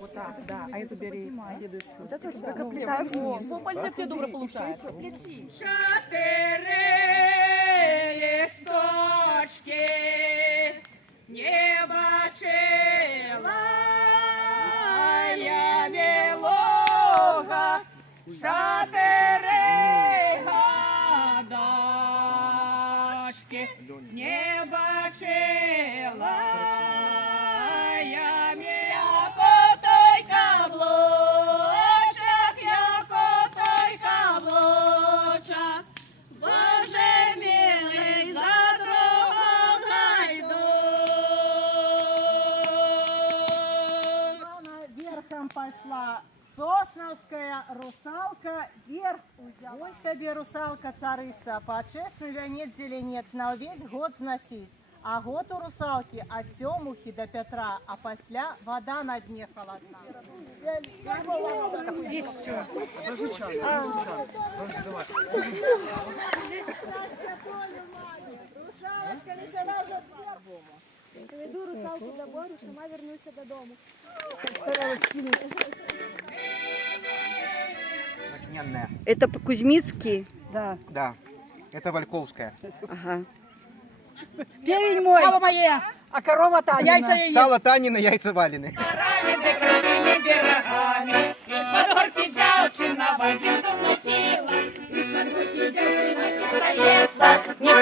Вот так, да. А эту бери следующую. Вот это тебя как летаем вниз. Попадет, тебе добре получается. Чотири листочки не бачила я білого, чотири гадочки не бачила я м'яко той каблучок, яко той каблучок. Боже милий, за другом найду. Она верхом пошла. Сосновская русалка вверх узяла. Ось тебе, русалка, царица, почесный венец зеленец на весь год зносить. А год у русалки от Семухи до Петра, а пасля вода на дне холодна. Русалочка летела вже сверху. Веду русалку до моря, сама вернуся додому. Начненная. Это Кузьмицкий? Да. Да. Это Вальковская. Ага. Певень мой. Сало мое. А корова та. Яйца ее. Сало Танина, яйца Валины. Ранними берегами, из-под горки дівчина водицю носила, из-под горки дівчина зається, не